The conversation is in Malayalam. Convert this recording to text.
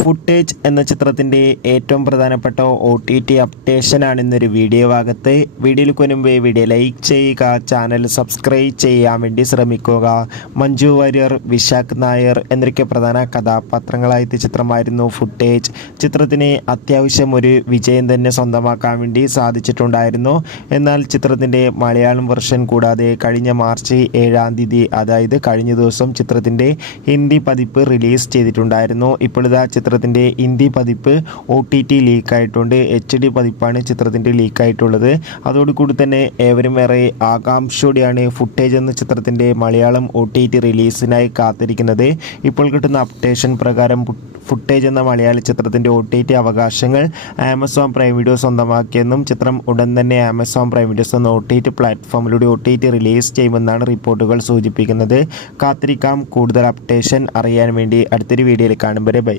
ഫുട്ടേജ് എന്ന ചിത്രത്തിൻ്റെ ഏറ്റവും പ്രധാനപ്പെട്ട OTT അപ്ഡേഷനാണ് ഇന്നൊരു വീഡിയോ ഭാഗത്ത്. വീഡിയോയിലേക്ക് മുൻപ് വീഡിയോ ലൈക്ക് ചെയ്യുക, ചാനൽ സബ്സ്ക്രൈബ് ചെയ്യാൻ വേണ്ടി ശ്രമിക്കുക. മഞ്ജു വാര്യർ, വിശാഖ് നായർ എന്നൊക്കെ പ്രധാന കഥാപാത്രങ്ങളായ ചിത്രമായിരുന്നു ഫുട്ടേജ്. ചിത്രത്തിന് അത്യാവശ്യം ഒരു വിജയം തന്നെ സ്വന്തമാക്കാൻ വേണ്ടി സാധിച്ചിട്ടുണ്ടായിരുന്നു. എന്നാൽ ചിത്രത്തിൻ്റെ മലയാളം വെർഷൻ കൂടാതെ കഴിഞ്ഞ മാർച്ച് 7-ാം തീയതി, അതായത് കഴിഞ്ഞ ദിവസം ചിത്രത്തിൻ്റെ ഹിന്ദി പതിപ്പ് റിലീസ് ചെയ്തിട്ടുണ്ടായിരുന്നു. ഇപ്പോഴിതാ ചിത്രത്തിൻ്റെ ഹിന്ദി പതിപ്പ് OTT ലീക്കായിട്ടുണ്ട്. HD പതിപ്പാണ് ചിത്രത്തിൻ്റെ ലീക്കായിട്ടുള്ളത്. അതോടുകൂടി തന്നെ ഏവരും ഏറെ ആകാംക്ഷയോടെയാണ് ഫുട്ടേജ് എന്ന ചിത്രത്തിൻ്റെ മലയാളം OTT റിലീസിനായി കാത്തിരിക്കുന്നത്. ഇപ്പോൾ കിട്ടുന്ന അപ്ഡേഷൻ പ്രകാരം ഫുട്ടേജ് എന്ന മലയാള ചിത്രത്തിൻ്റെ OTT അവകാശങ്ങൾ ആമസോൺ പ്രൈം വീഡിയോ സ്വന്തമാക്കിയെന്നും ചിത്രം ഉടൻ തന്നെ ആമസോൺ പ്രൈം വീഡിയോസ് എന്ന OTT പ്ലാറ്റ്ഫോമിലൂടെ OTT റിലീസ് ചെയ്യുമെന്നാണ് റിപ്പോർട്ടുകൾ സൂചിപ്പിക്കുന്നത്. കാത്തിരിക്കാം കൂടുതൽ അപ്ഡേഷൻ അറിയാൻ വേണ്ടി. അടുത്തൊരു വീഡിയോയിൽ കാണും വരെ ബൈ.